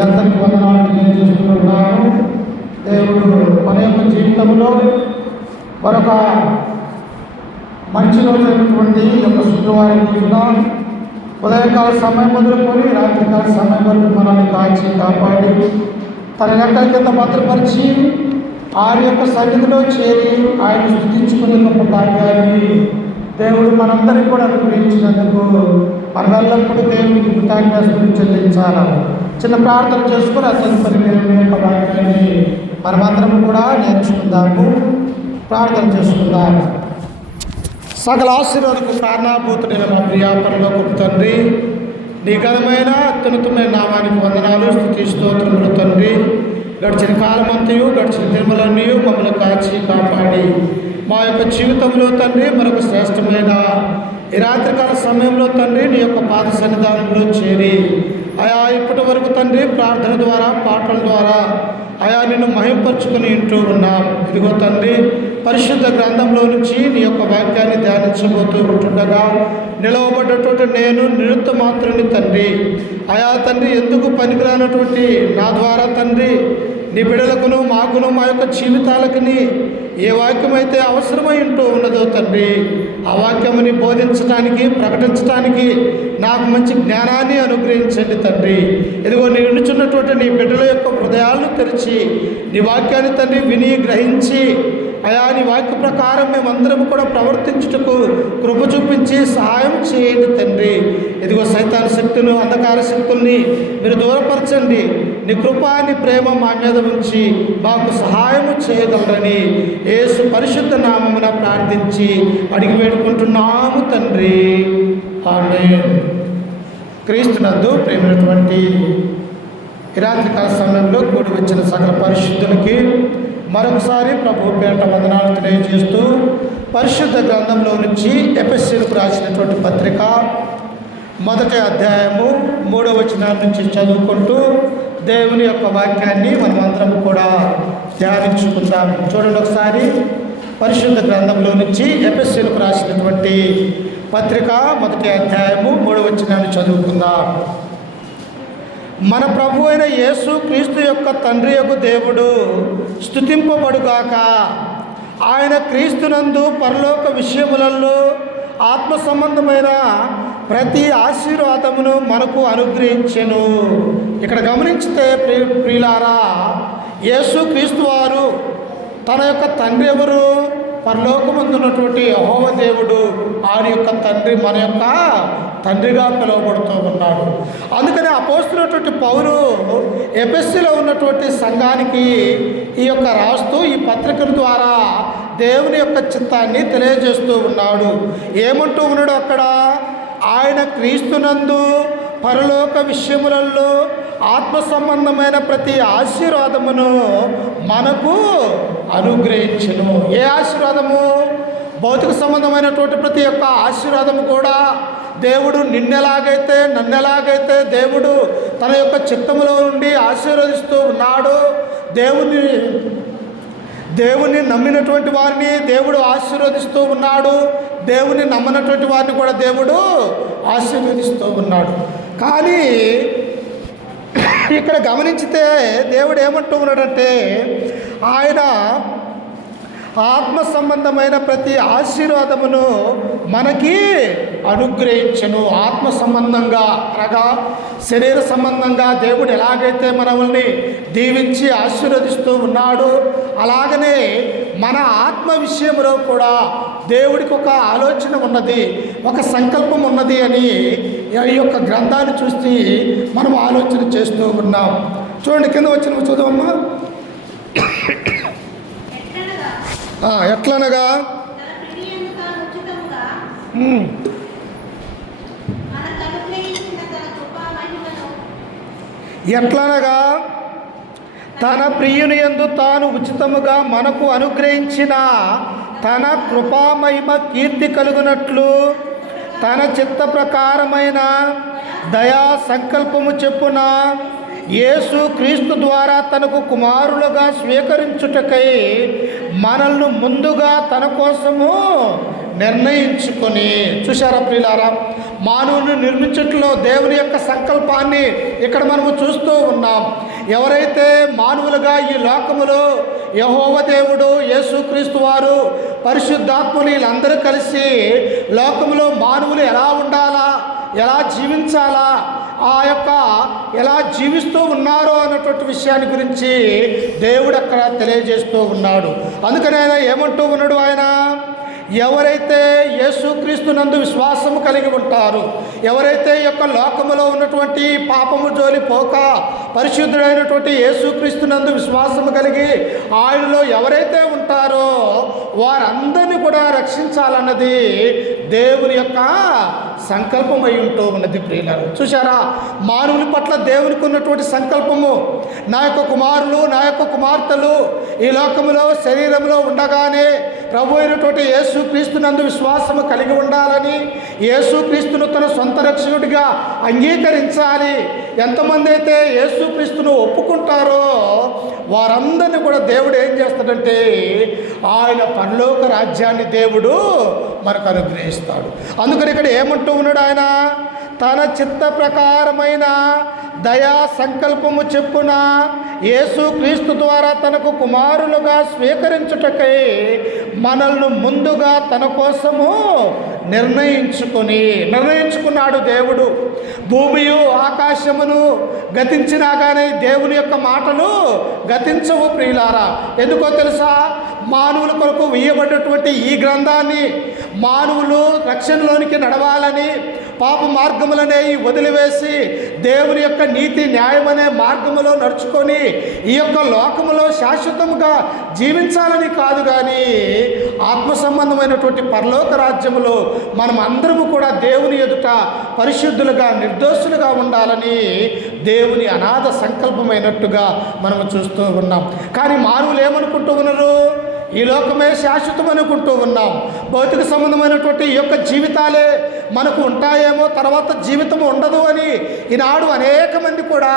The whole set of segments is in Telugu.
అందరికి వందనాలు తెలియజేస్తున్నాను. దేవుడు మన యొక్క జీవితంలో మరొక మంచి రోజైనటువంటి యొక్క శుక్రవారం రోజున ఉదయకాల సమయం మొదలుకొని రాత్రికాల సమయం వరకు మనల్ని కాచి కాపాడి తన రెక్కల కింద భద్రపరిచి ఆయన యొక్క సన్నిధిలో చేరి ఆయన స్తుతించుకునే గొప్ప భాగ్యాన్ని దేవుడు మనందరికీ కూడా అనుగ్రహించినందుకు మనమెల్లప్పుడూ దేవునికి కృతజ్ఞతలు చెల్లించాలి. చిన్న ప్రార్థన చేసుకుని అతని దేవుని యొక్క వాక్యాన్ని మనమందరం కూడా నేర్చుకుందాము. ప్రార్థన చేసుకుందాము. సకల ఆశీర్వాదకు కారణాభూతుడైన మా ప్రియాపరలోకపు తండ్రి, నీ ఘనమైన అత్యున్నతమైన నామానికి వందనాలు, స్తుతి స్తోత్రములు తండ్రి. గడిచిన కాలమంతయు గడిచిన దినములన్నీ మమ్మల్ని కాచి కాపాడి మా యొక్క జీవితంలో తండ్రి మరొక శ్రేష్టమైన ఈ రాత్రికాల సమయంలో తండ్రి నీ యొక్క పాద సన్నిధానంలో చేరి ఆయా ఇప్పటి వరకు తండ్రి ప్రార్థన ద్వారా పాటల ద్వారా ఆయా నిన్ను మహింపరుచుకుని వింటూ ఉన్నాం. ఇదిగో తండ్రి పరిశుద్ధ గ్రంథంలో నుంచి నీ యొక్క వాక్యాన్ని ధ్యానించబోతూ ఉంటుండగా నిలవబడ్డటువంటి నేను నిరుత్త మాత్రుని తండ్రి ఆయా తండ్రి ఎందుకు పనికిరానటువంటి నా ద్వారా తండ్రి నీ బిడ్డలకును మాకును మా యొక్క జీవితాలకుని ఏ వాక్యం అయితే అవసరమై ఉంటూ ఉన్నదో తండ్రి ఆ వాక్యముని బోధించడానికి ప్రకటించడానికి నాకు మంచి జ్ఞానాన్ని అనుగ్రహించండి తండ్రి. ఇదిగో నీ వినుచున్నటువంటి నీ బిడ్డల యొక్క హృదయాలను తెరిచి నీ వాక్యాన్ని తండ్రి విని గ్రహించి అయా నీ వాక్య ప్రకారం మేమందరం కూడా ప్రవర్తించుటకు కృప చూపించి సహాయం చేయండి తండ్రి. ఇదిగో సైతాన్ శక్తులను అంధకార శక్తుల్ని మీరు దూరపరచండి. నీ కృప నీ ప్రేమ మా మీద ఉంచి మాకు సహాయం చేయగలరని యేసు పరిశుద్ధ నామమున ప్రార్థించి అడిగి వేడుకుంటున్నాము తండ్రి. ఆమేన్. క్రీస్తునందు ప్రేమైనటువంటి ఈ రాత్రికాల సమయంలో కూడి వచ్చిన సకల పరిశుద్ధులకి మరొకసారి ప్రభు పేట వందనాలు తెలియజేస్తూ పరిశుద్ధ గ్రంథంలో నుంచి ఎఫెసీయులకు రాసినటువంటి పత్రిక 1వ అధ్యాయము 3వ వచనం నుంచి చదువుకుంటూ దేవుని యొక్క వాక్యాన్ని మనమందరం కూడా ధ్యానించుకుందాం. చూడండి ఒకసారి పరిశుద్ధ గ్రంథంలో నుంచి ఎఫెసీయులకు రాసినటువంటి పత్రిక 1వ అధ్యాయము 3వ వచనాన్ని చదువుకుందాం. మన ప్రభు అయిన యేసు క్రీస్తు యొక్క తండ్రి యొక్క దేవుడు స్తుతింపబడుగాక. ఆయన క్రీస్తునందు పరలోక విషయములలో ఆత్మ సంబంధమైన ప్రతి ఆశీర్వాదమును మనకు అనుగ్రహించెను. ఇక్కడ గమనించితే ప్రియులారా, యేసు క్రీస్తు వారు తన యొక్క తండ్రి ఎవరు? పరలోకమందున్నటువంటి యెహోవా దేవుడు. ఆయన యొక్క తండ్రి మన యొక్క తండ్రిగా పిలువబడుతూ ఉన్నాడు. అందుకని అపోస్తులైనటువంటి పౌలు ఎఫెసీలో ఉన్నటువంటి సంఘానికి ఈ యొక్క రాస్తూ ఈ పత్రికల ద్వారా దేవుని యొక్క చిత్తాన్ని తెలియజేస్తూ ఉన్నాడు. ఏమంటూ ఉన్నాడు అక్కడ? ఆయన క్రీస్తునందు పరలోక విషయములలో ఆత్మ సంబంధమైన ప్రతి ఆశీర్వాదమును మనకు అనుగ్రహించును. ఏ ఆశీర్వాదము? భౌతిక సంబంధమైనటువంటి ప్రతి ఒక్క ఆశీర్వాదము కూడా దేవుడు నిన్నెలాగైతే నన్నెలాగైతే దేవుడు తన యొక్క చిత్తములో నుండి ఆశీర్వదిస్తూ ఉన్నాడు, దేవుని నమ్మినటువంటి వారిని దేవుడు ఆశీర్వదిస్తూ ఉన్నాడు, దేవుని నమ్మనటువంటి వారిని కూడా దేవుడు ఆశీర్వదిస్తూ ఉన్నాడు. కానీ ఇక్కడ గమనించితే దేవుడు ఏమంటూ ఉన్నాడంటే ఆయన ఆత్మ సంబంధమైన ప్రతి ఆశీర్వాదమును మనకి అనుగ్రహించను. ఆత్మ సంబంధంగా అనగా శరీర సంబంధంగా దేవుడు ఎలాగైతే మనల్ని దీవించి ఆశీర్వదిస్తూ ఉన్నాడో అలాగనే మన ఆత్మ విషయంలో కూడా దేవుడికి ఒక ఆలోచన ఉన్నది, ఒక సంకల్పం ఉన్నది అని ఈ యొక్క గ్రంథాన్ని చూసి మనం ఆలోచన చేస్తూ ఉన్నాం. చూడండి, కింద వచ్చిన చదువమ్మా. ఎట్లనగా ఎట్లనగా తన ప్రియుని యందు తాను ఉచితముగా మనకు అనుగ్రహించిన తన కృపామహిమ కీర్తి కలుగునట్లు తన చిత్త ప్రకారమైన దయా సంకల్పము చెప్పున యేసు క్రీస్తు ద్వారా తనకు కుమారులుగా స్వీకరించుటకై మనల్ని ముందుగా తన కోసము నిర్ణయించుకొని. చూశారా ప్రియులారా, మానవుని నిర్మించట్లో దేవుని యొక్క సంకల్పాన్ని ఇక్కడ మనము చూస్తూ ఉన్నాం. ఎవరైతే మానవులుగా ఈ లోకములో యెహోవా దేవుడు, యేసుక్రీస్తు వారు, పరిశుద్ధాత్ములు వీళ్ళందరూ కలిసి లోకములో మానవులు ఎలా ఉండాలా, ఎలా జీవించాలా, ఎలా జీవిస్తూ ఉన్నారో అన్నటువంటి విషయాన్ని గురించి దేవుడు అక్కడ తెలియజేస్తూ ఉన్నాడు. అందుకని ఆయన ఏమంటూ ఉన్నాడు, ఆయన ఎవరైతే యేసుక్రీస్తునందు విశ్వాసము కలిగి ఉంటారో, ఎవరైతే ఈ యొక్క లోకములో ఉన్నటువంటి పాపము జోలి పోక పరిశుద్ధుడైనటువంటి యేసుక్రీస్తునందు విశ్వాసము కలిగి ఆయనలో ఎవరైతే ఉంటారో వారందరినీ కూడా రక్షించాలన్నది దేవుని యొక్క సంకల్పమై ఉంటూ ఉన్నది. ప్రియులారా, చూశారా, మానవుని పట్ల దేవునికి ఉన్నటువంటి సంకల్పము, నా యొక్క కుమారులు, నా యొక్క కుమార్తెలు ఈ లోకములో శరీరంలో ఉండగానే ప్రభు అయినటువంటి యేసుక్రీస్తునందు విశ్వాసము కలిగి ఉండాలని, యేసుక్రీస్తును తన సొంత రక్షకుడిగా అంగీకరించాలి. ఎంతమంది అయితే యేసుక్రీస్తును ఒప్పుకుంటారో వారందరినీ కూడా దేవుడు ఏం చేస్తాడంటే ఆయన పరలోక రాజ్యాన్ని దేవుడు మనకు అనుగ్రహిస్తాడు. అందుకని ఇక్కడ ఏమంటూ ఉన్నాడు, ఆయన తన చిత్త ప్రకారమైన దయా సంకల్పము చెప్పున యేసుక్రీస్తు ద్వారా తనకు కుమారులుగా స్వీకరించుటకై మనల్ని ముందుగా తన కోసము నిర్ణయించుకున్నాడు దేవుడు. భూమియు ఆకాశమును గతించినా కానీ దేవుని యొక్క మాటలు గతించవు. ప్రియులారా, ఎందుకో తెలుసా, మానవుల కొరకు వేయబడినటువంటి ఈ గ్రంథాన్ని మానవులు రక్షణలోనికి నడవాలని, పాప మార్గములనే వదిలివేసి దేవుని యొక్క నీతి న్యాయం అనే మార్గములో నడుచుకొని ఈ యొక్క లోకములో శాశ్వతముగా జీవించాలని కాదు, కానీ ఆత్మ సంబంధమైనటువంటి పరలోక రాజ్యములో మనం అందరము కూడా దేవుని ఎదుట పరిశుద్ధులుగా, నిర్దోషులుగా ఉండాలని దేవుని అనాథ సంకల్పమైనట్టుగా మనము చూస్తూ ఉన్నాం. కానీ మానవులు ఏమనుకుంటూ ఉన్నారు, ఈ లోకమే శాశ్వతం అనుకుంటూ ఉన్నాం. భౌతిక సంబంధమైనటువంటి ఈ యొక్క జీవితాలే మనకు ఉంటాయేమో, తర్వాత జీవితం ఉండదు అని ఈనాడు అనేక మంది కూడా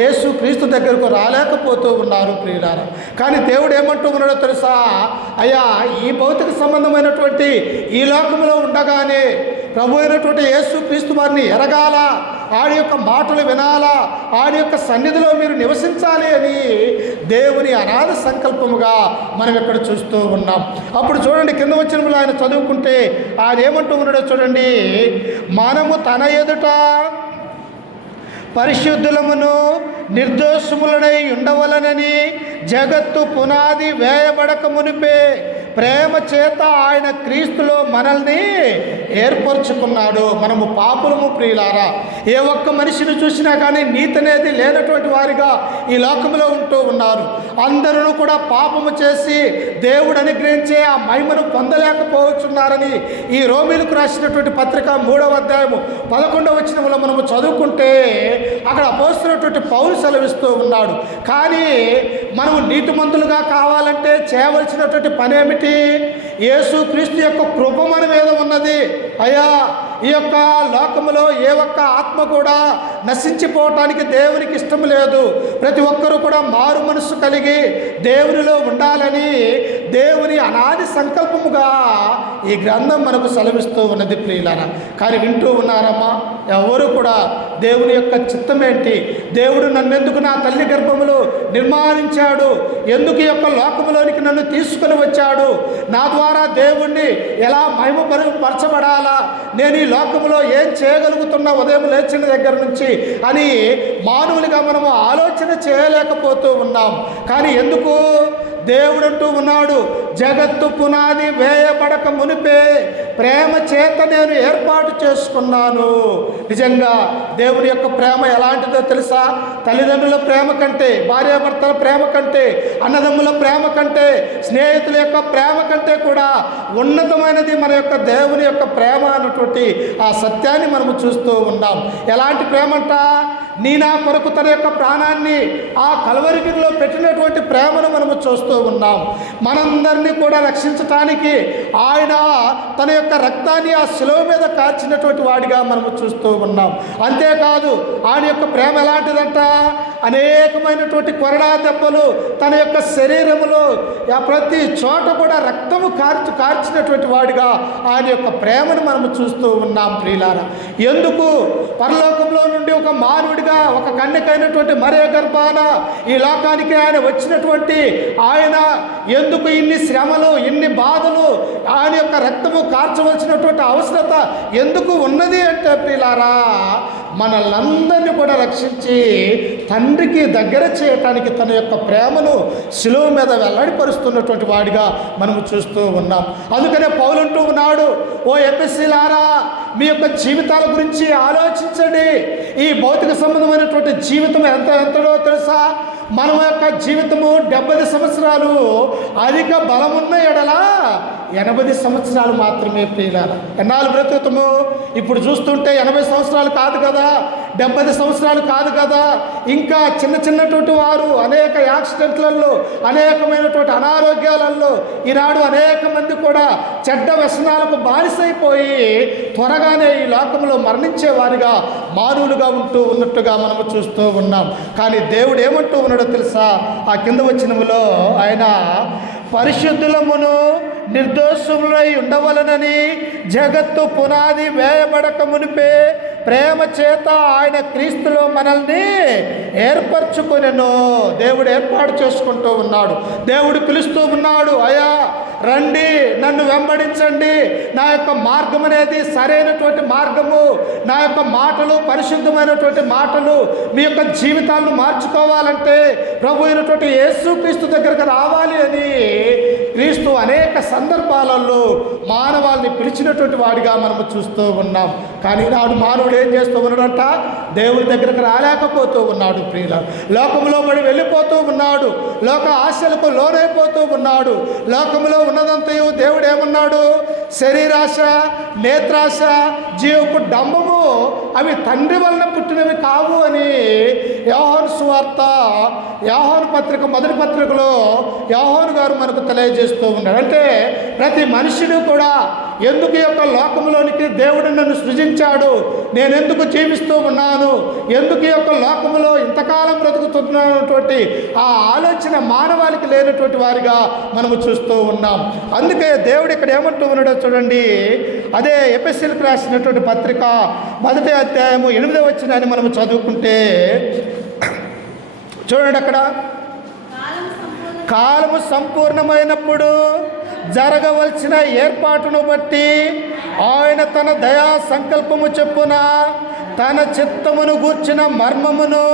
యేసుక్రీస్తు దగ్గరకు రాలేకపోతూ ఉన్నారు. ప్రియులారా, కానీ దేవుడు ఏమంటూ ఉన్నాడో తెలుసా, అయ్యా, ఈ భౌతిక సంబంధమైనటువంటి ఈ లోకంలో ఉండగానే ప్రభు అయినటువంటి యేసుక్రీస్తు వారిని ఎరగాల, ఆడి యొక్క మాటలు వినాలా, ఆడి యొక్క సన్నిధిలో మీరు నివసించాలి అని దేవుని అనాథ సంకల్పముగా మనం ఇక్కడ చూస్తూ ఉన్నాం. అప్పుడు చూడండి, కింద వచ్చినప్పుడు ఆయన చదువుకుంటే ఆయన ఏమంటూ ఉన్నాడో చూడండి, మనము తన ఎదుట పరిశుద్ధులమును నిర్దోషములనై ఉండవలనని జగత్తు పునాది వేయబడక మునిపే ప్రేమ చేత ఆయన క్రీస్తులో మనల్ని ఏర్పరచుకున్నాడు. మనము పాపులము. ప్రియులారా, ఏ ఒక్క మనిషిని చూసినా కానీ నీతి అనేది లేనటువంటి వారిగా ఈ లోకంలో ఉంటూ ఉన్నారు. అందరూ కూడా పాపము చేసి దేవుడు అనుగ్రహించే ఆ మహిమను పొందలేకపోతున్నారని ఈ రోమీలకు రాసినటువంటి పత్రిక 3వ అధ్యాయము 11వ వచనంలో మనము చదువుకుంటే అక్కడ అపోస్తలుడైనటువంటి పౌలు సెలవిస్తూ ఉన్నాడు. కానీ మనము నీతిమంతులుగా కావాలంటే చేయవలసినటువంటి పని ఏమిటి? యేసుక్రీస్తు యొక్క కృప మన మీద ఉన్నది. అయ్యా, ఈ యొక్క లోకములో ఏ ఒక్క ఆత్మ కూడా నశించిపోవటానికి దేవునికి ఇష్టం లేదు. ప్రతి ఒక్కరూ కూడా మారు మనస్సు కలిగి దేవునిలో ఉండాలని దేవుని అనాది సంకల్పముగా ఈ గ్రంథం మనకు సెలవిస్తూ ఉన్నది. ప్రియులారా, కానీ వింటూ ఉన్నారమ్మా? ఎవరు కూడా దేవుని యొక్క చిత్తం ఏంటి, దేవుడు నన్నెందుకు నా తల్లి గర్భములో నిర్మాణించాడు, ఎందుకు ఈ యొక్క లోకములోనికి నన్ను తీసుకుని వచ్చాడు, నా ద్వారా దేవుణ్ణి ఎలా మహిమపరచబడాలా, నేను ఈ లోకములో ఏం చేయగలుగుతున్నా ఉదయం లేచిన దగ్గర నుంచి అని మానవులుగా మనము ఆలోచన చేయలేకపోతూ ఉన్నాం. కానీ ఎందుకు? దేవుడు అంటూ ఉన్నాడు, జగత్తు పునాది వేయబడక మునిపే ప్రేమ చేత నేను ఏర్పాటు చేసుకున్నాను. నిజంగా దేవుని యొక్క ప్రేమ ఎలాంటిదో తెలుసా? తల్లిదండ్రుల ప్రేమ కంటే, భార్యాభర్తల ప్రేమ కంటే, అన్నదమ్ముల ప్రేమ కంటే, స్నేహితుల యొక్క ప్రేమ కంటే కూడా ఉన్నతమైనది మన యొక్క దేవుని యొక్క ప్రేమ అన్నటువంటి ఆ సత్యాన్ని మనము చూస్తూ ఉన్నాం. ఎలాంటి ప్రేమ అంట? నీ నా కొరకు తన యొక్క ప్రాణాన్ని ఆ కల్వరిగిరిలో పెట్టినటువంటి ప్రేమను మనము చూస్తూ ఉన్నాం. మనందరినీ కూడా రక్షించటానికి ఆయన తన యొక్క రక్తాన్ని ఆ శిలువ మీద కార్చినటువంటి వాడిగా మనము చూస్తూ ఉన్నాం. అంతేకాదు, ఆయన యొక్క ప్రేమ ఎలాంటిదంట? అనేకమైనటువంటి కొరడా దెబ్బలు, తన యొక్క శరీరములో ప్రతి చోట కూడా రక్తము కార్చినటువంటి వాడిగా ఆయన యొక్క ప్రేమను మనము చూస్తూ ఉన్నాం ప్రియులారా. ఎందుకు పరలోకంలో నుండి ఒక మానవుడిగా, ఒక కన్యకైనటువంటి మరియ గర్భాన ఈ లోకానికి ఆయన వచ్చినటువంటి ఆయన ఎందుకు ఇన్ని శ్రమలు, ఇన్ని బాధలు, ఆయన యొక్క రక్తము కార్చవలసినటువంటి అవసరత ఎందుకు ఉన్నది అంటే ప్రియులారా, మనల్నందరినీ కూడా రక్షించి తండ్రికి దగ్గర చేయటానికి తన యొక్క ప్రేమను శిలువ మీద వెల్లడిపరుస్తున్నటువంటి వాడిగా మనము చూస్తూ ఉన్నాం. అందుకనే పౌలు అంటూ ఉన్నాడు, ఓ ఎఫెసీయులారా, మీ యొక్క జీవితాల గురించి ఆలోచించండి. ఈ భౌతిక సంబంధమైనటువంటి జీవితం ఎంతడో తెలుసా? మన యొక్క జీవితము 70 సంవత్సరాలు, అధిక బలమున్న ఎడల 80 సంవత్సరాలు మాత్రమే ప్రియులారా. ఎన్నాళ్ళు బ్రతుకుతాము? ఇప్పుడు చూస్తుంటే 80 సంవత్సరాలు కాదు కదా, 70 సంవత్సరాలు కాదు కదా. ఇంకా చిన్నటువంటి వారు అనేక యాక్సిడెంట్లలో, అనేకమైనటువంటి అనారోగ్యాలలో ఈనాడు అనేక మంది కూడా చెడ్డ వ్యసనాలకు బానిసైపోయి త్వరగానే ఈ లోకంలో మరణించే వారిగా మానవులుగా ఉన్నట్టుగా మనము చూస్తూ ఉన్నాం. కానీ దేవుడు ఏమంటూ ఉన్నాడో తెలుసా? ఆ కింద వచనములో ఆయన పరిశుద్ధులమును నిర్దోషములై ఉండవలనని జగత్తు పునాది వేయబడక మునిపే ప్రేమ చేత ఆయన క్రీస్తులో మనల్ని ఏర్పరచుకొనెను. దేవుడు ఏర్పాటు చేసుకుంటూ ఉన్నాడు. దేవుడు పిలుస్తూ ఉన్నాడు, అయ్యా రండి, నన్ను వెంబడించండి. నా యొక్క మార్గం అనేది సరైనటువంటి మార్గము, నా యొక్క మాటలు పరిశుద్ధమైనటువంటి మాటలు. మీ యొక్క జీవితాలను మార్చుకోవాలంటే ప్రభు అయినటువంటి యేసుక్రీస్తు దగ్గరకు రావాలి అని క్రీస్తు అనేక సందర్భాలలో మానవాళ్ళని పిలిచినటువంటి వాడిగా మనము చూస్తూ ఉన్నాం. కానీ నాడు మానవుడు ఏం చేస్తూ ఉన్నాడంట? దేవుడి దగ్గరకు రాలేకపోతూ ఉన్నాడు ప్రియుల. లోకంలో పడి వెళ్ళిపోతూ ఉన్నాడు, లోక ఆశలకు లోనైపోతూ ఉన్నాడు. లోకంలో ఉన్నదంతయు దేవుడు ఏమన్నాడు? శరీరాశ, నేత్రాశ, జీవపు డంబము అవి తండ్రి వలన పుట్టినవి కావు అని యోహాను సువార్త, యోహాను పత్రిక మొదటి పత్రికలో యోహాను గారు మనకు తెలియజేస్తూ ఉన్నాడు. అంటే ప్రతి మనిషిని కూడా ఎందుకు ఈ యొక్క లోకంలోనికి దేవుడు నన్ను సృజించాడు, నేను ఎందుకు జీవిస్తూ ఉన్నాను, ఎందుకు ఈ యొక్క లోకంలో ఇంతకాలం బ్రతుకుతున్నటువంటి ఆ ఆలోచన మానవాళికి లేనటువంటి వారిగా మనము చూస్తూ ఉన్నాం. అందుకే దేవుడు ఇక్కడ ఏమంటూ ఉన్నాడో చూడండి. అదే ఎఫెసీయులకు రాసినటువంటి పత్రిక 1వ అధ్యాయము 8వ వచనాన్ని మనము చదువుకుంటే చూడండి, అక్కడ కాలము సంపూర్ణమైనప్పుడు జరగవలసిన ఏర్పాటును బట్టి ఆయన తన దయా సంకల్పము చొప్పున తన చిత్తమును గూర్చిన మర్మమును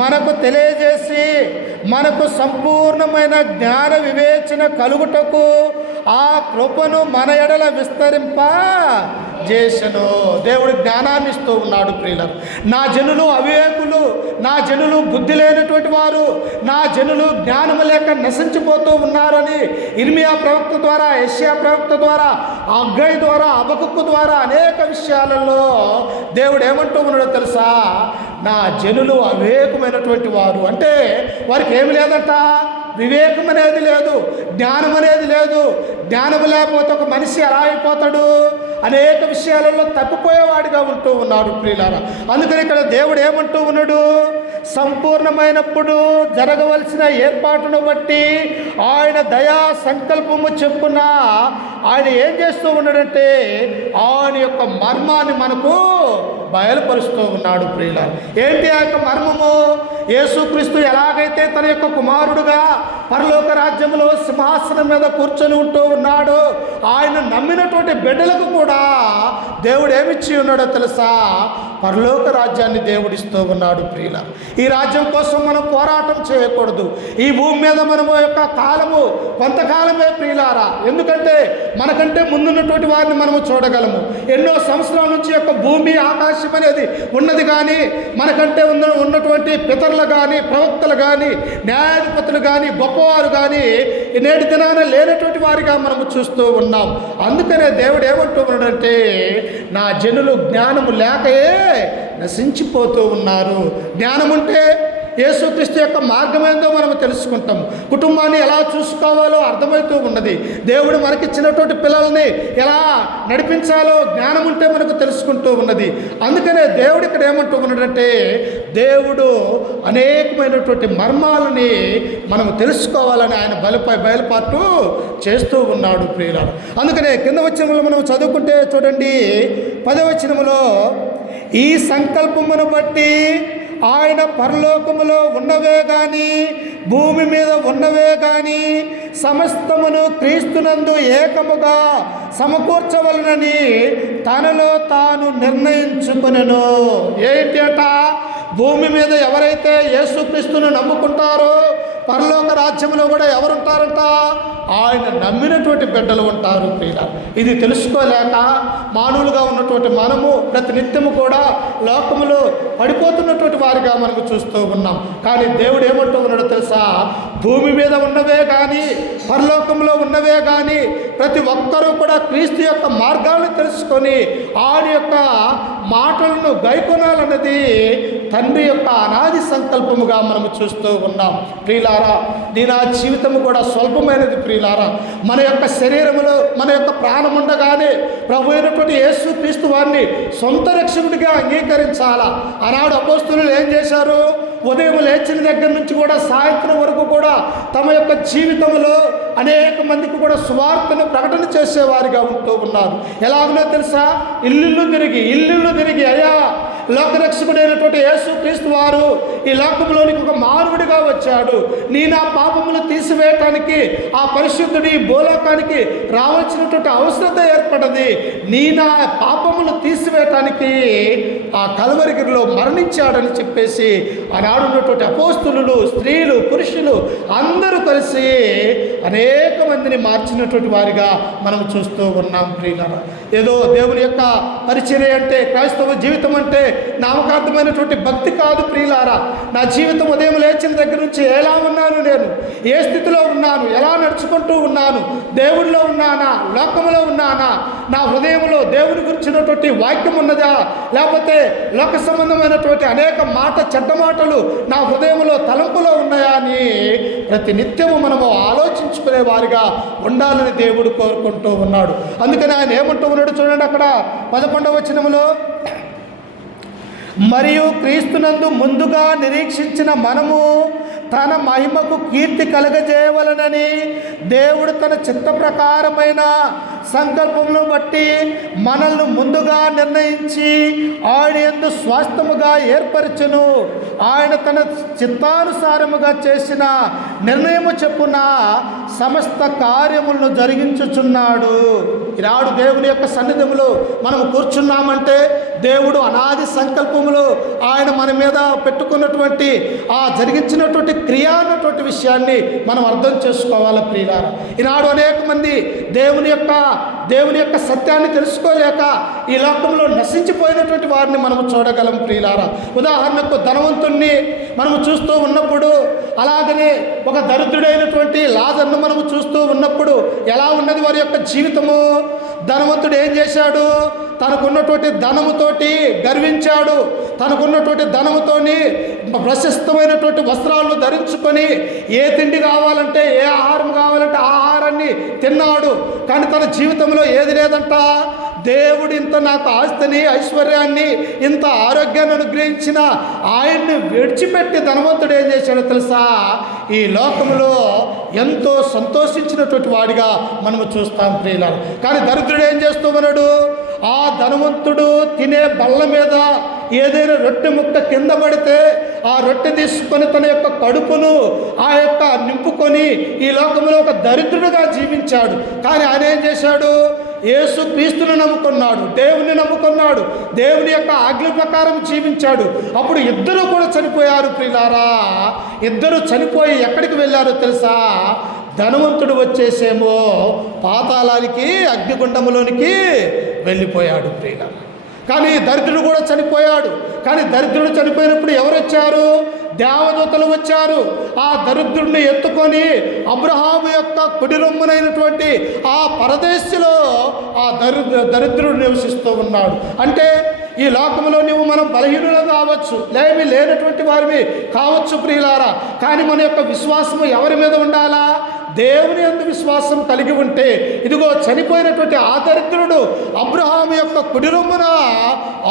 మనకు తెలియజేసి మనకు సంపూర్ణమైన జ్ఞాన వివేచన కలుగుటకు ఆ కృపను మన ఎడల విస్తరింప చేసెను. దేవుడు జ్ఞానాన్ని ఇస్తూ ఉన్నాడు ప్రియులకు. నా జనులు అవివేకులు, నా జనులు బుద్ధి లేనటువంటి వారు, నా జనులు జ్ఞానము లేక నశించిపోతూ ఉన్నారని ఇర్మియా ప్రవక్త ద్వారా, యెషయా ప్రవక్త ద్వారా, హగ్గై ద్వారా, హబక్కూకు ద్వారా అనేక విషయాలలో దేవుడు ఏమంటూ ఉన్నాడో తెలుసా? నా జనులు అవివేకమైనటువంటి వారు. అంటే వారికి ఏమి లేదంట? వివేకం అనేది లేదు, జ్ఞానం అనేది లేదు. జ్ఞానం లేకపోతే ఒక మనిషి ఎలా అయిపోతాడు? అనేక విషయాలలో తప్పిపోయేవాడిగా ఉంటూ ఉన్నాడు ప్రియులారా. అందుకని ఇక్కడ దేవుడు ఏమంటూ ఉన్నాడు? సంపూర్ణమైనప్పుడు జరగవలసిన ఏర్పాటును బట్టి ఆయన దయా సంకల్పము చెప్పున ఆయన ఏం చేస్తూ ఉన్నాడంటే ఆయన యొక్క మర్మాన్ని మనకు బయలుపరుస్తూ ఉన్నాడు ప్రియులారా. ఏంటి ఆ యొక్క మర్మము? యేసుక్రీస్తు ఎలాగైతే తన యొక్క కుమారుడుగా పరలోక రాజ్యంలో సింహాసనం మీద కూర్చొని ఉంటూ ఉన్నాడో, ఆయన నమ్మినటువంటి బిడ్డలకు కూడా దేవుడు ఏమిచ్చి ఉన్నాడో తెలుసా? పరలోక రాజ్యాన్ని దేవుడిస్తూ ఉన్నాడు ప్రియులారా. ఈ రాజ్యం కోసం మనం పోరాటం చేయకూడదు. ఈ భూమి మీద మనము యొక్క కాలము కొంతకాలమే ప్రియులారా. ఎందుకంటే మనకంటే ముందున్నటువంటి వారిని మనము చూడగలము. ఎన్నో సంవత్సరాల నుంచి యొక్క భూమి ఆకాశం అనేది ఉన్నది. కానీ మనకంటే ఉన్నటువంటి పితరులు కానీ, ప్రవక్తలు కానీ, న్యాయాధిపతులు కానీ, గొప్పవారు కానీ నేటి దినాన లేనటువంటి వారిగా మనము చూస్తూ ఉన్నాం. అందుకనే దేవుడు ఏమంటూ ఉన్నాడంటే నా జనులు జ్ఞానము లేకయే నశించిపోతూ ఉన్నారు. జ్ఞానం ఉంటే యేసుక్రీస్తు యొక్క మార్గం ఏందో మనం తెలుసుకుంటాం. కుటుంబాన్ని ఎలా చూసుకోవాలో అర్థమవుతూ ఉన్నది. దేవుడు మనకిచ్చినటువంటి పిల్లల్ని ఎలా నడిపించాలో జ్ఞానం ఉంటే మనకు తెలుసుకుంటూ ఉన్నది. అందుకనే దేవుడు ఇక్కడ ఏమంటూ ఉన్నాడంటే, దేవుడు అనేకమైనటువంటి మర్మాలని మనం తెలుసుకోవాలని ఆయన బయలుపాటు చేస్తూ ఉన్నాడు ప్రియులారా. అందుకనే కింద వచనంలో మనం చదువుకుంటే చూడండి, 10వ వచనములో, ఈ సంకల్పమును బట్టి ఆయన పరలోకములో ఉన్నవే కానీ భూమి మీద ఉన్నవే కానీ సమస్తమును క్రీస్తునందు ఏకముగా సమకూర్చవలనని తనలో తాను నిర్ణయించుకొనెను. ఏంటి అట? భూమి మీద ఎవరైతే యేసుక్రీస్తును నమ్ముకుంటారో పరలోక రాజ్యంలో కూడా ఎవరుంటారంట? ఆయన నమ్మినటువంటి బిడ్డలు ఉంటారు ప్రియుల. ఇది తెలుసుకోలేక మానవులుగా ఉన్నటువంటి మనము ప్రతి నిత్యము కూడా లోకములో పడిపోతున్నటువంటి వారిగా మనకు చూస్తూ ఉన్నాం. కానీ దేవుడు ఏమంటూ ఉన్నాడో తెలుసా? భూమి మీద ఉన్నవే కానీ పరలోకంలో ఉన్నవే కానీ ప్రతి ఒక్కరూ కూడా క్రీస్తు యొక్క మార్గాలను తెలుసుకొని ఆయన యొక్క మాటలను గైకొనాలన్నది తండ్రి యొక్క అనాది సంకల్పముగా మనము చూస్తూ ఉన్నాం ప్రియులారా. దీని ఆ జీవితము కూడా స్వల్పమైనది ప్రియులారా. మన యొక్క శరీరములో మన యొక్క ప్రాణం ఉండగానే ప్రభు అయినటువంటి యేసు క్రీస్తు వారిని సొంత రక్షకుడిగా అంగీకరించాలా. ఆనాడు అపోస్తలులు ఏం చేశారు? ఉదయం లేచిన దగ్గర నుంచి కూడా సాయంత్రం వరకు కూడా తమ యొక్క జీవితంలో అనేక మందికి కూడా సువార్తను ప్రకటన చేసేవారిగా ఉంటూ ఉన్నారు. ఎలాగనో తెలుసా? ఇల్లు తిరిగి అయ్యా లోకరక్షకుడైనటువంటి యేసు క్రీస్తు వారు ఈ లోకంలోనికి ఒక మానవుడిగా వచ్చాడు, నీ నా పాపములు తీసివేయటానికి ఆ పరిశుద్ధుడి భూలోకానికి రావాల్సినటువంటి అవసరత ఏర్పడింది, నీ నా పాపములు తీసివేయటానికి ఆ కల్వరిగిరిలో మరణించాడని చెప్పేసి ఆనాడు ఉన్నటువంటి అపోస్తలులు, స్త్రీలు, పురుషులు అందరూ కలిసి అనేక మందిని మార్చినటువంటి వారిగా మనం చూస్తూ ఉన్నాం ప్రియులారా. ఏదో దేవుని యొక్క పరిచర్య అంటే, క్రైస్తవ జీవితం అంటే నామకార్థమైనటువంటి భక్తి కాదు ప్రియులారా. నా జీవితం ఉదయం లేచిన దగ్గర నుంచి ఎలా ఉన్నాను, నేను ఏ స్థితిలో ఉన్నాను, ఎలా నడుచుకుంటూ ఉన్నాను, దేవుడిలో ఉన్నానా, లోకములో ఉన్నానా, నా హృదయంలో దేవుని గురించినటువంటి వాక్యం ఉన్నదా, లేకపోతే లోక సంబంధమైనటువంటి అనేక చెడ్డ మాటలు నా హృదయంలో తలంపులో ఉన్నాయా అని ప్రతి నిత్యము మనము ఆలోచించుకునే వారిగా ఉండాలని దేవుడు కోరుకుంటూ ఉన్నాడు. అందుకని ఆయన ఏమంటూ ఉన్నాడు చూడండి, అక్కడ 11వ వచనములో, మరియు క్రీస్తునందు ముందుగా నిరీక్షించిన మనము తన మహిమకు కీర్తి కలగజేయవలనని దేవుడు తన చిత్త ప్రకారమైన సంకల్పమును బట్టి మనల్ని ముందుగా నిర్ణయించి ఆయన యందు స్వాస్థ్యముగా ఏర్పరచును. ఆయన తన చిత్తానుసారముగా చేసిన నిర్ణయము చెప్పున సమస్త కార్యములను జరిగించుచున్నాడు. ఈనాడు దేవుని యొక్క సన్నిధిలో మనం కూర్చున్నామంటే దేవుడు అనాది సంకల్పములు ఆయన మన మీద పెట్టుకున్నటువంటి ఆ జరిగించినటువంటి క్రియ అన్నటువంటి విషయాన్ని మనం అర్థం చేసుకోవాలి ప్రియులారా. ఈనాడు అనేక మంది దేవుని యొక్క సత్యాన్ని తెలుసుకోలేక ఈ లోకంలో నశించిపోయినటువంటి వారిని మనం చూడగలం ప్రియులారా. ఉదాహరణకు ధనవంతుణ్ణి మనము చూస్తూ ఉన్నప్పుడు, అలాగనే ఒక దరిద్రుడైనటువంటి లాజర్ను మనము చూస్తూ ఉన్నప్పుడు ఎలా ఉన్నది వారి యొక్క జీవితము? ధనవంతుడు ఏం చేశాడు? తనకున్నటువంటి ధనముతోటి గర్వించాడు. తనకున్నటువంటి ధనముతోని ప్రశస్తమైనటువంటి వస్త్రాలను ధరించుకొని ఏ తిండి కావాలంటే, ఏ ఆహారం కావాలంటే ఆ ఆహారాన్ని తిన్నాడు. కానీ తన జీవితంలో ఏది లేదంట. దేవుడు ఇంత నాకు ఆస్తిని, ఐశ్వర్యాన్ని, ఇంత ఆరోగ్యాన్ని అనుగ్రహించిన ఆయన్ని విడిచిపెట్టి ధనవంతుడు ఏం చేశాడో తెలుసా? ఈ లోకంలో ఎంతో సంతోషించినటువంటి వాడిగా మనము చూస్తాం ప్రియులారా. కానీ దరిద్రుడు ఏం చేస్తూ ఉన్నాడు? ఆ ధనవంతుడు తినే బల్ల మీద ఏదైనా రొట్టె ముక్క కింద పడితే ఆ రొట్టె తీసుకొని తన యొక్క కడుపును నింపుకొని ఈ లోకంలో ఒక దరిద్రుడుగా జీవించాడు. కానీ ఆయన ఏం చేశాడు? యేసు క్రీస్తుని నమ్ముకున్నాడు, దేవుని నమ్ముకున్నాడు, దేవుని యొక్క ఆజ్ఞ ప్రకారం జీవించాడు. అప్పుడు ఇద్దరు కూడా చనిపోయారు ప్రియులారా. ఇద్దరు చనిపోయి ఎక్కడికి వెళ్ళారో తెలుసా? ధనవంతుడు వచ్చేసేమో పాతాళానికి, అగ్నిగుండములోనికి వెళ్ళిపోయాడు ప్రియులారా. కానీ దరిద్రుడు కూడా చనిపోయాడు. కానీ దరిద్రుడు చనిపోయినప్పుడు ఎవరు వచ్చారు? దేవదూతలు వచ్చారు. ఆ దరిద్రుడిని ఎత్తుకొని అబ్రహాము యొక్క కుడిరొమ్మునైనటువంటి ఆ పరదేశంలో ఆ దరిద్రుడు నివసిస్తూ ఉన్నాడు. అంటే ఈ లోకంలో మనం బలహీనులు కావచ్చు, లేనటువంటి వారివి కావచ్చు ప్రియులారా. కానీ మన యొక్క విశ్వాసము ఎవరి మీద ఉండాలా? దేవుని యందు విశ్వాసం కలిగి ఉంటే, ఇదిగో చనిపోయినటువంటి ఆ దరిద్రుడు అబ్రహాము యొక్క కుడి రొమ్మున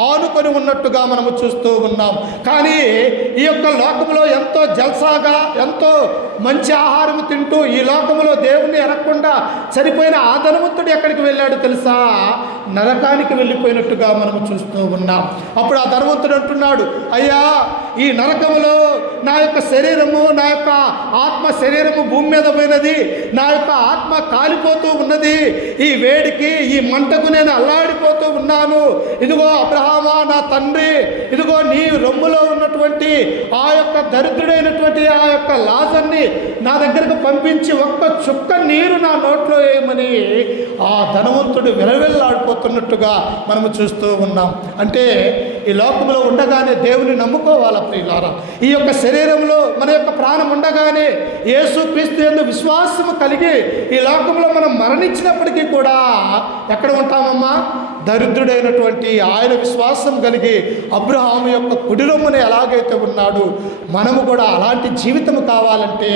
ఆనుకొని ఉన్నట్టుగా మనము చూస్తూ ఉన్నాం. కానీ ఈ యొక్క లోకంలో ఎంతో జల్సాగా, ఎంతో మంచి ఆహారం తింటూ ఈ లోకంలో దేవుణ్ణి ఎరగకుండా చనిపోయిన ఆ ధనవంతుడు ఎక్కడికి వెళ్ళాడు తెలుసా? నరకానికి వెళ్ళిపోయినట్టుగా మనము చూస్తూ ఉన్నాం. అప్పుడు ఆ ధనవంతుడు అంటున్నాడు, అయ్యా, ఈ నరకములో నా యొక్క శరీరము, నా యొక్క ఆత్మ శరీరము భూమి మీద పోయినది, నా యొక్క ఆత్మ కాలిపోతూ ఉన్నది, ఈ వేడికి, ఈ మంటకు నేను అల్లాడిపోతూ ఉన్నాను. ఇదిగో అబ్రహామా, నా తండ్రి, ఇదిగో నీ రొమ్ములో ఉన్నటువంటి ఆ యొక్క దరిద్రుడైనటువంటి ఆ యొక్క లాజర్ని నా దగ్గరకు పంపించి ఒక్క చుక్క నీరు నా నోట్లో వేయమని ఆ ధనవంతుడు విలవిల్లాడిపోతున్నట్టుగా మనము చూస్తూ ఉన్నాం. అంటే ఈ లోకంలో ఉండగానే దేవుని నమ్ముకోవాలా ప్రియులారా. ఈ యొక్క శరీరంలో మన యొక్క ప్రాణం ఉండగానే యేసుక్రీస్తు యందు విశ్వాసము కలిగి ఈ లోకంలో మనం మరణించినప్పటికీ కూడా ఎక్కడ ఉంటామమ్మా? దరిద్రుడైనటువంటి ఆయన విశ్వాసం కలిగి అబ్రహాము యొక్క కుడి రొమ్మున ఎలాగైతే ఉన్నాడు, మనము కూడా అలాంటి జీవితం కావాలంటే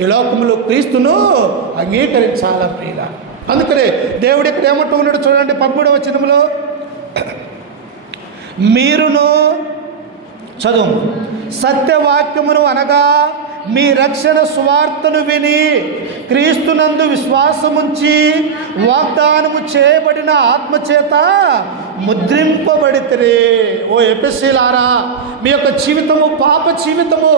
ఈ లోకంలో క్రీస్తును అంగీకరించాలా ప్రియులారా. అందుకనే దేవుడు ఇక్కడ ఏమంటూ ఉన్నాడు చూడండి, 13వ వచనంలో, మీరును చదువు, సత్యవాక్యమును అనగా మీ రక్షణ సువార్తను విని క్రీస్తునందు విశ్వాసముంచి వాగ్దానము చేయబడిన ఆత్మచేత ముద్రింపబడితే. ఓ ఎఫెసీయులారా, మీ యొక్క జీవితము పాప జీవితము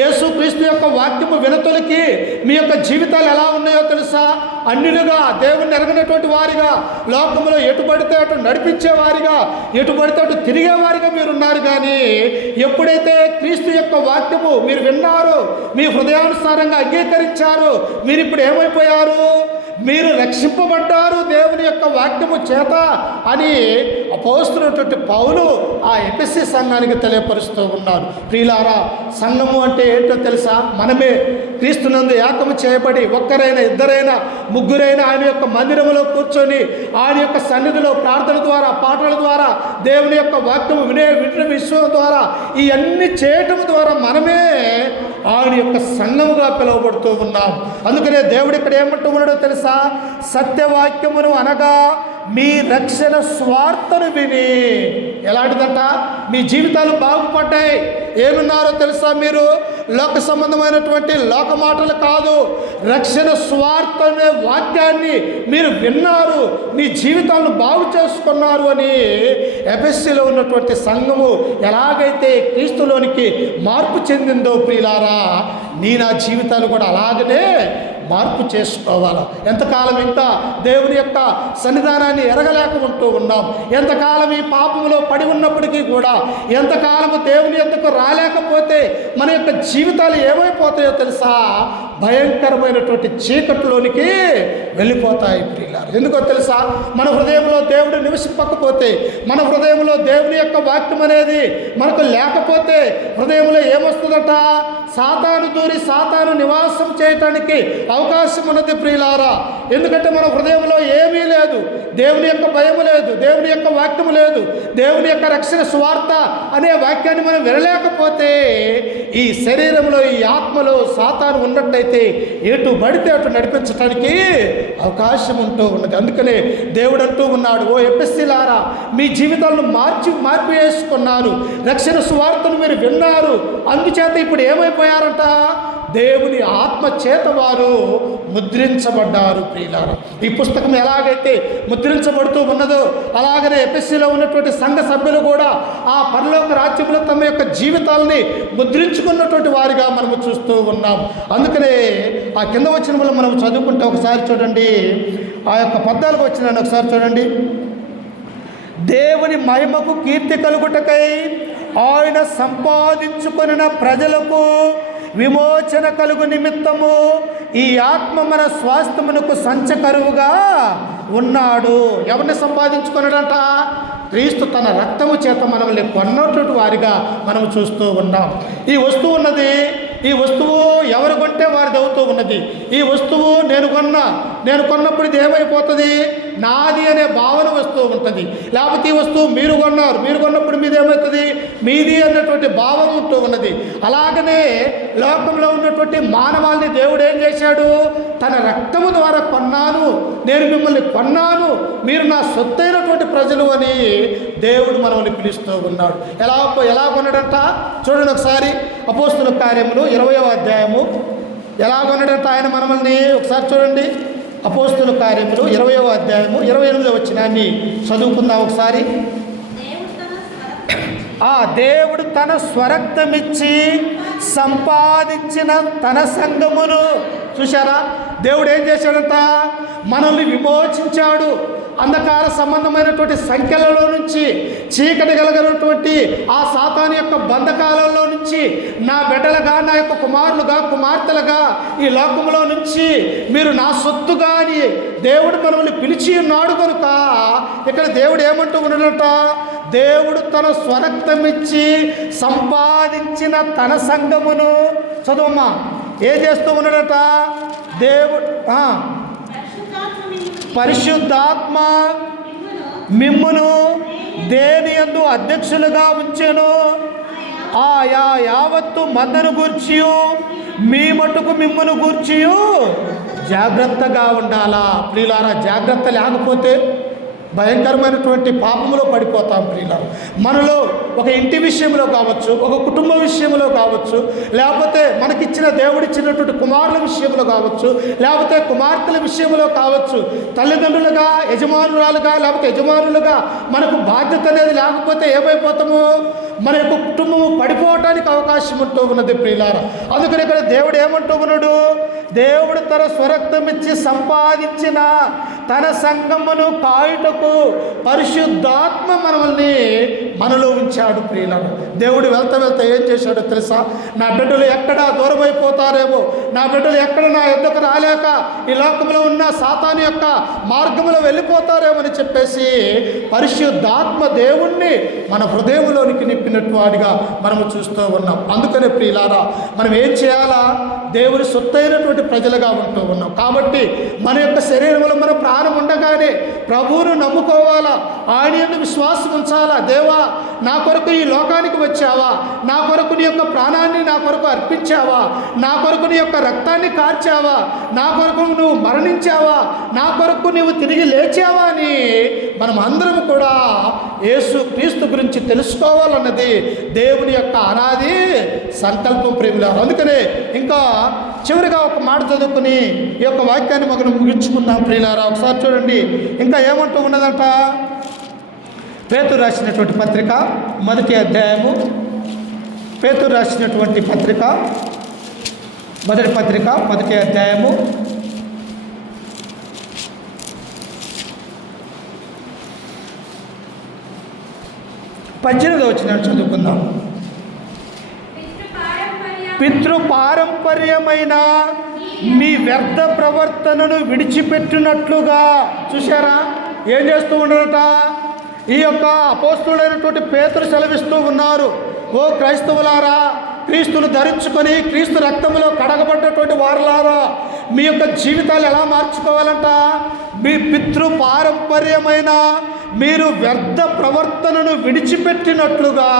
యేసుక్రీస్తు యొక్క వాక్యము వినతులకి మీ యొక్క జీవితాలు ఎలా ఉన్నాయో తెలుసా? అన్యులుగా, దేవుణ్ణి ఎరగనటువంటి వారిగా, లోకంలో ఎటు పడితే అటు నడిపించేవారిగా, ఎటు పడితే అటు తిరిగేవారిగా మీరున్నారు. కానీ ఎప్పుడైతే క్రీస్తు యొక్క వాక్యము మీరు విన్నారో, మీ హృదయానుసారంగా అంగీకరించారు, మీరు ఇప్పుడు ఏమైపోయారు? మీరు రక్షింపబడ్డారు దేవుని యొక్క వాక్యము చేత అని అపోస్తులైనటువంటి పౌలు ఆ ఎఫెసీ సంఘానికి తెలియపరుస్తూ ఉన్నారు. ప్రియులారా, సంఘము అంటే ఏంటో తెలుసా? మనమే క్రీస్తునందు ఏకము చేయబడి ఒక్కరైనా, ఇద్దరైనా, ముగ్గురైనా ఆయన యొక్క మందిరంలో కూర్చొని ఆయన యొక్క సన్నిధిలో ప్రార్థన ద్వారా, పాటల ద్వారా, దేవుని యొక్క వాక్యము వినడం విశ్వం ద్వారా, ఇవన్నీ చేయటం ద్వారా మనమే ఆయన యొక్క సంఘముగా పిలువబడుతూ ఉన్నాం. అందుకనే దేవుడు ఇక్కడ ఏమంటూ ఉన్నాడో తెలుసా? సత్యవాక్యమును అనగా మీ రక్షణ స్వార్థను విని. ఎలాంటిదంట? మీ జీవితాలు బాగుపడ్డాయి. ఏమన్నారో తెలుసా? మీరు లోక సంబంధమైనటువంటి లోక మాటలు కాదు, రక్షణ స్వార్థ అనే వాక్యాన్ని మీరు విన్నారు, మీ జీవితాలను బాగు చేసుకున్నారు అని ఎఫెసీలో ఉన్నటువంటి సంఘము ఎలాగైతే క్రీస్తులోనికి మార్పు చెందిందో ప్రియులారా, నా జీవితాలు కూడా అలాగనే మార్పు చేసుకోవాలి. ఎంతకాలం ఇంకా దేవుని యొక్క సన్నిధానాన్ని ఎరగలేక ఉంటూ ఉన్నాం, ఎంతకాలం ఈ పాపంలో పడి ఉన్నప్పటికీ కూడా, ఎంతకాలము దేవుని యొద్దకు రాలేకపోతే మన యొక్క జీవితాలు ఏమైపోతాయో తెలుసా? భయంకరమైనటువంటి చీకటిలోనికి వెళ్ళిపోతాయి ప్రియులారా. ఎందుకో తెలుసా? మన హృదయంలో దేవుడు నివసింపకపోతే, మన హృదయంలో దేవుని యొక్క వాక్యం అనేది మనకు లేకపోతే హృదయంలో ఏమొస్తుందట? సాతాను దూరి సాతాను నివాసం చేయటానికి అవకాశం ఉన్నది ప్రియులారా. ఎందుకంటే మన హృదయంలో ఏమీ లేదు, దేవుని యొక్క భయం లేదు, దేవుని యొక్క వాక్యము లేదు, దేవుని యొక్క రక్షణ సువార్త అనే వాక్యాన్ని మనం వినలేకపోతే ఈ శరీరంలో, ఈ ఆత్మలో సాతాను ఉన్నట్టయితే ఎటు పడితే అటు నడిపించడానికి అవకాశం ఉంటూ ఉన్నది. అందుకనే దేవుడు అంటూ ఉన్నాడు, ఓ ఎఫెసీయులారా, మీ జీవితాలను మార్పు చేసుకున్నారు, రక్షణ సువార్తను మీరు విన్నారు, అందుచేత ఇప్పుడు ఏమైపోయారంట? దేవుని ఆత్మ చేత వారు ముద్రించబడ్డారు ప్రియులారా. ఈ పుస్తకం ఎలాగైతే ముద్రించబడుతూ ఉన్నదో అలాగనే ఎఫెసీలో ఉన్నటువంటి సంఘ సభ్యులు కూడా ఆ పరలోక రాజ్యంలో తమ యొక్క జీవితాలని ముద్రించుకున్నటువంటి వారిగా మనము చూస్తూ ఉన్నాం. అందుకనే ఆ కింద వచనంలో మనం చదువుకుంటే ఒకసారి చూడండి, ఆ యొక్క 14వ వచనాన్ని ఒకసారి చూడండి. దేవుని మహిమకు కీర్తి కలుగుటకై ఆయన సంపాదించుకొనిన ప్రజలకు విమోచన కలుగు నిమిత్తము ఈ ఆత్మ మన స్వాస్థ్యమునకు సంచకరువుగా ఉన్నాడు. ఎవరిని సంపాదించుకున్నాడంట? క్రీస్తు తన రక్తము చేత మనల్ని కొన్నటువంటి వారిగా మనం చూస్తూ ఉన్నాం. ఈ వస్తువు ఉన్నది, ఈ వస్తువు ఎవరు కొంటే ఉంటే వారిది అవుతూ ఉన్నది. ఈ వస్తువు నేను కొన్నప్పుడు ఇది ఏమైపోతుంది, నాది అనే భావన వస్తూ ఉంటుంది. లేకపోతే ఈ వస్తువు మీరు కొన్నప్పుడు మీది ఏమవుతుంది, మీది అన్నటువంటి భావం ఉంటూ ఉన్నది. అలాగనే లోకంలో ఉన్నటువంటి మానవాళిని దేవుడు ఏం చేశాడు, తన రక్తము ద్వారా కొన్నాను, నేను మిమ్మల్ని కొన్నాను, మీరు నా సొత్తైనటువంటి ప్రజలు అని దేవుడు మనల్ని పిలుస్తూ ఉన్నాడు. ఎలా కొన్నాడంట చూడండి ఒకసారి. అపోస్తుల కార్యములు 20వ అధ్యాయము ఎలా కొన్నాడంట ఆయన మనల్ని ఒకసారి చూడండి. అపోస్తుల కార్యములు 20వ అధ్యాయము 28వ వచనాన్ని చదువుకుందాం ఒకసారి. దేవుడు తన స్వరక్తమిచ్చి సంపాదించిన తన సంఘమును చూశారా, దేవుడు ఏం చేశాడంట, మనల్ని విమోచించాడు. అంధకార సంబంధమైనటువంటి సంఖ్యలలో నుంచి, చీకటి కలిగినటువంటి ఆ సాతాను యొక్క బంధకాలలో నుంచి, నా బిడ్డలుగా, నా యొక్క కుమారులుగా, కుమార్తెలుగా ఈ లోకంలో నుంచి మీరు నా సొత్తుగా అని దేవుడు మనల్ని పిలిచి ఉన్నాడు కనుక ఇక్కడ దేవుడు ఏమంటూ ఉన్నాడట, దేవుడు తన స్వరక్తమిచ్చి సంపాదించిన తన సంఘమును చదువమ్మా ఏం చేస్తూ ఉన్నాడట, దేవుడు పరిశుద్ధాత్మ మిమ్మును దేని యందు అధ్యక్షులుగా ఉంచెను, యావత్తు మందను గూర్చియు మీ మట్టుకు మిమ్మును గూర్చియు జాగ్రత్తగా ఉండాలా. ప్రియులారా, జాగ్రత్త లేకపోతే భయంకరమైనటువంటి పాపంలో పడిపోతాం ప్రియులారా. మనలో ఒక ఇంటి విషయంలో కావచ్చు, ఒక కుటుంబ విషయంలో కావచ్చు, లేకపోతే మనకిచ్చిన దేవుడిచ్చినటువంటి కుమారుల విషయంలో కావచ్చు, లేకపోతే కుమార్తెల విషయంలో కావచ్చు, తల్లిదండ్రులుగా, యజమానురాలుగా, లేకపోతే యజమానులుగా మనకు బాధ్యత అనేది లేకపోతే ఏమైపోతాము, మన యొక్క కుటుంబము పడిపోవటానికి అవకాశం ఉంటూ ఉన్నది ప్రియులారా. అందుకని ఇక్కడ దేవుడు ఏమంటూ ఉన్నాడు, దేవుడు తన స్వరక్తం ఇచ్చి సంపాదించిన తన సంఘమును కాయుటకు పరిశుద్ధాత్మ మనలో ఉంచాడు ప్రియులారా. దేవుడు వెళ్తా ఏం చేశాడో తెలుసా, నా బిడ్డలు ఎక్కడ దూరం అయిపోతారేమో, నా బిడ్డలు ఎక్కడ నా యొద్దకు రాలేక ఈ లోకంలో ఉన్న సాతాను యొక్క మార్గంలో వెళ్ళిపోతారేమో అని చెప్పేసి పరిశుద్ధాత్మ దేవుణ్ణి మన హృదయంలోనికి నింపినట్టు వాడిగా మనము చూస్తూ ఉన్నాం. అందుకనే ప్రియులారా, మనం ఏం చేయాలా, దేవుని సొత్తైనటువంటి ప్రజలుగా ఉంటూ ఉన్నాం. కాబట్టి మన యొక్క శరీరంలో మన ప్రాణం ఉండగానే ప్రభువును నమ్ముకోవాలా, ఆయన యందు విశ్వాసం ఉంచాలా. దేవా, నా కొరకు ఈ లోకానికి వచ్చావా, నా కొరకు నీ యొక్క ప్రాణాన్ని నా కొరకు అర్పించావా, నా కొరకు నీ యొక్క రక్తాన్ని కార్చావా, నా కొరకు నువ్వు మరణించావా, నా కొరకు నువ్వు తిరిగి లేచావా అని మనం అందరం కూడా యేసు క్రీస్తు గురించి తెలుసుకోవాలన్నది దేవుని యొక్క అనాది సంకల్పం ప్రేమిలారు. అందుకనే ఇంకా చివరిగా ఒక మాట చదువుకుని ఈ యొక్క వాక్యాన్ని మనం ముగించుకుందాం ప్రియులారా. ఒకసారి చూడండి ఇంకా ఏమంటూ ఉన్నదంట. పేతురు రాసినటువంటి పత్రిక 1వ అధ్యాయము, పేతురు రాసినటువంటి పత్రిక 1వ అధ్యాయము 18వ వచనం చదువుకుందాం. పితృపారంపర్యమైన మీ వ్యర్థ ప్రవర్తనను విడిచిపెట్టినట్లుగా. చూశారా ఏం చేస్తూ ఉన్నారట, ఈ యొక్క అపోస్తులైనటువంటి పేతురు సెలవిస్తూ ఉన్నారు, ఓ క్రైస్తవులారా, క్రీస్తును ధరించుకొని క్రీస్తు రక్తంలో కడగబడ్డటువంటి వారులారా, మీ యొక్క జీవితాలు ఎలా మార్చుకోవాలంట, మీ పితృపారంపర్యమైన మీరు వ్యర్థ ప్రవర్తనను విడిచిపెట్టినట్లుగా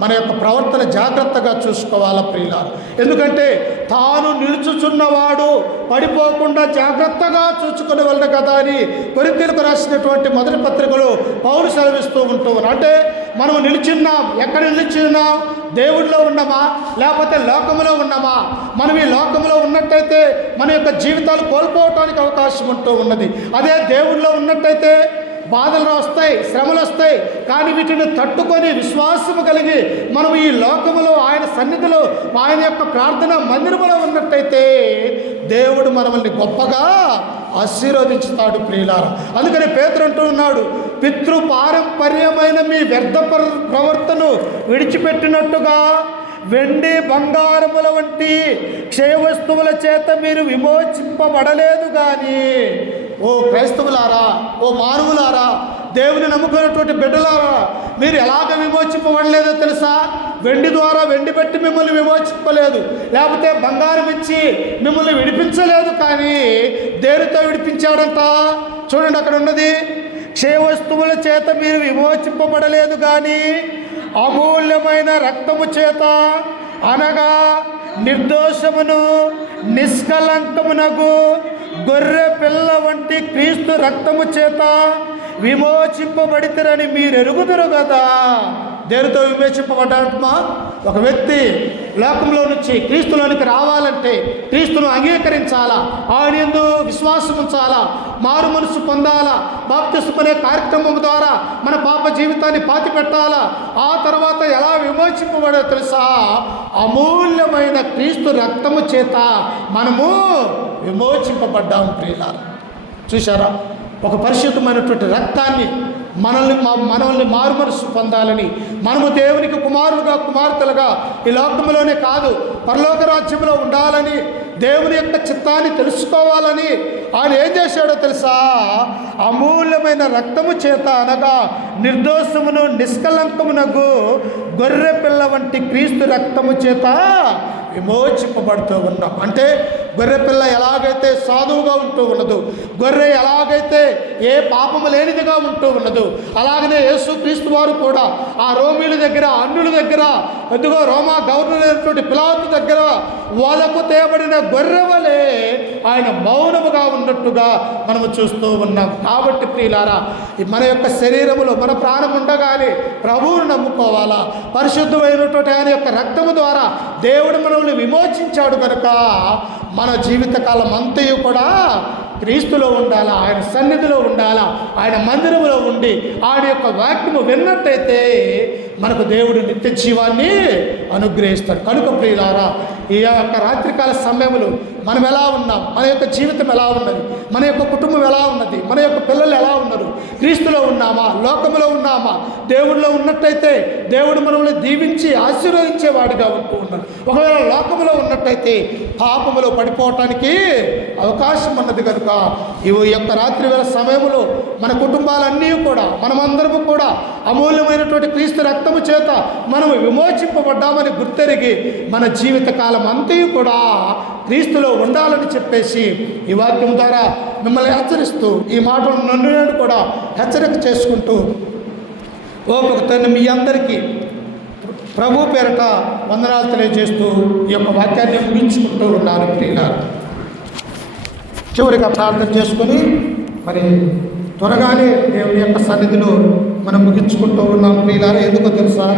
మన యొక్క ప్రవర్తన జాగ్రత్తగా చూసుకోవాలా ప్రియులారా. ఎందుకంటే తాను నిలుచుచున్నవాడు పడిపోకుండా జాగ్రత్తగా చూసుకునే వాళ్ళ కదా అని కొరింథీయులకు రాసినటువంటి 1వ పత్రికలో పౌలు సెలవిస్తూ ఉంటూ ఉన్నాడు. అంటే మనం నిలిచున్నాం, ఎక్కడ నిలిచున్నాం, దేవుడిలో ఉన్నామా లేకపోతే లోకంలో ఉన్నామా? మనం ఈ లోకంలో ఉన్నట్టయితే మన యొక్క జీవితాలు కోల్పోవటానికి అవకాశం ఉంటూ ఉన్నది. అదే దేవుడిలో ఉన్నట్టయితే బాధలు వస్తాయి, శ్రమలు వస్తాయి, కానీ వీటిని తట్టుకొని విశ్వాసము కలిగి మనం ఈ లోకములో ఆయన సన్నిధిలో ఆయన యొక్క ప్రార్థన మందిరములో ఉన్నట్టయితే దేవుడు మనల్ని గొప్పగా ఆశీర్వదించుతాడు ప్రియులారా. అందుకని పేతురు అంటూ ఉన్నాడు, పితృపారంపర్యమైన మీ వ్యర్థ ప్రవర్తన విడిచిపెట్టినట్టుగా వెండి బంగారముల వంటి క్షయ వస్తువుల చేత మీరు విమోచింపబడలేదు కానీ. ఓ క్రైస్తవులారా, ఓ మానవులారా, దేవుని నమ్ముకున్నటువంటి బిడ్డలారా, మీరు ఎలాగ విమోచింపబడలేదో తెలుసా? వెండి ద్వారా వెండి పెట్టి మిమ్మల్ని విమోచింపలేదు, లేకపోతే బంగారం ఇచ్చి మిమ్మల్ని విడిపించలేదు. కానీ దేనితో విడిపించాడంట? చూడండి, అక్కడ ఉన్నది, క్షయ వస్తువుల చేత మీరు విమోచింపబడలేదు కానీ అమూల్యమైన రక్తము చేత, అనగా నిర్దోషమును నిష్కలంకమునగు గొర్రె పిల్ల వంటి క్రీస్తు రక్తము చేత విమోచింపబడితేరని మీరు ఎరుగుదురు కదా. దేనితో విమోచింపబడ్డాడమ్మా? ఒక వ్యక్తి లోకంలో నుంచి క్రీస్తులోనికి రావాలంటే క్రీస్తును అంగీకరించాలా, ఆయన యందు విశ్వాసం ఉంచాలా, మారు మనసు పొందాలా, బాప్తిస్మం అనే కార్యక్రమం ద్వారా మన పాప జీవితాన్ని పాతిపెట్టాలా. ఆ తర్వాత ఎలా విమోచింపబడో తెలుసా? అమూల్యమైన క్రీస్తు రక్తము చేత మనము విమోచింపబడ్డాము ప్రియులారా. చూశారా? ఒక పరిశుద్ధమైనటువంటి రక్తాన్ని మనల్ని మారుమనసు పొందాలని, మనము దేవునికి కుమారులుగా కుమార్తెలుగా ఈ లోకంలోనే కాదు పరలోక రాజ్యంలో ఉండాలని, దేవుని యొక్క చిత్తాన్ని తెలుసుకోవాలని ఆయన ఏం చేశాడో తెలుసా? అమూల్యమైన రక్తము చేత, అనగా నిర్దోషమును నిష్కలంకమునగు గొర్రె పిల్ల వంటి క్రీస్తు రక్తము చేత విమోచింపబడుతూ ఉన్నాం. అంటే గొర్రె పిల్ల ఎలాగైతే సాధువుగా ఉంటూ ఉన్నదో, గొర్రె ఎలాగైతే ఏ పాపము లేనిదిగా ఉంటూ ఉన్నదో, అలాగనే యేసుక్రీస్తు వారు కూడా ఆ రోమీల దగ్గర, అన్యుల దగ్గర, ఎందుకో రోమా గవర్నర్ అయినటువంటి పిలాతు దగ్గర వలకు తేబడిన గొర్రె వలె ఆయన మౌనముగా ఉన్నట్టుగా మనము చూస్తూ ఉన్నాం. కాబట్టి ప్రియులారా, మన యొక్క శరీరములో మన ప్రాణం ఉండగానే ప్రభువును నమ్ముకోవాలా. పరిశుద్ధమైనటువంటి ఆయన యొక్క రక్తము ద్వారా దేవుడు మనల్ని విమోచించాడు కనుక మన జీవితకాలం అంతయు కూడా క్రీస్తులో ఉండాలా, ఆయన సన్నిధిలో ఉండాలా, ఆయన మందిరంలో ఉండి ఆయన యొక్క వాక్యము విన్నట్టయితే మనకు దేవుడు నిత్య జీవాన్ని అనుగ్రహిస్తాడు. కనుక ప్రియులారా, ఈ యొక్క రాత్రికాల సమయంలో మనం ఎలా ఉన్నాం, మన యొక్క జీవితం ఎలా ఉన్నది, మన యొక్క కుటుంబం ఎలా ఉన్నది, మన యొక్క పిల్లలు ఎలా ఉన్నారు, క్రీస్తులో ఉన్నామా, లోకములో ఉన్నామా? దేవుడిలో ఉన్నట్టయితే దేవుడు మనల్ని దీవించి ఆశీర్వదించేవాడిగా ఉంటూ ఉన్నాడు. ఒకవేళ లోకములో ఉన్నట్టయితే పాపములో పడిపోవటానికి అవకాశం ఉన్నది కనుక ఈ యొక్క రాత్రి వేళ సమయంలో మన కుటుంబాలన్నీ కూడా, మనమందరము కూడా అమూల్యమైనటువంటి క్రీస్తు రక్తము చేత మనము విమోచింపబడ్డామని గుర్తెరిగి మన జీవితకాలం అంతయు కూడా క్రీస్తులో ఉండాలని చెప్పేసి ఈ వాక్యం ద్వారా మిమ్మల్ని హెచ్చరిస్తూ, ఈ మాటలు నన్ను నేను కూడా హెచ్చరిక చేసుకుంటూ, ఒక తండ్రి మీ అందరికీ ప్రభు పేరట వందనాలు తెలియజేస్తూ ఈ యొక్క వాక్యాన్ని ముగించుకుంటూ ఉన్నారు ప్రియులారా. చివరిగా ప్రార్థన చేసుకొని మరి త్వరగానే దేవుని యొక్క సన్నిధిలో మనం ముగించుకుంటూ ఉన్నాం ప్రియులారా. ఎందుకో తెలుసా?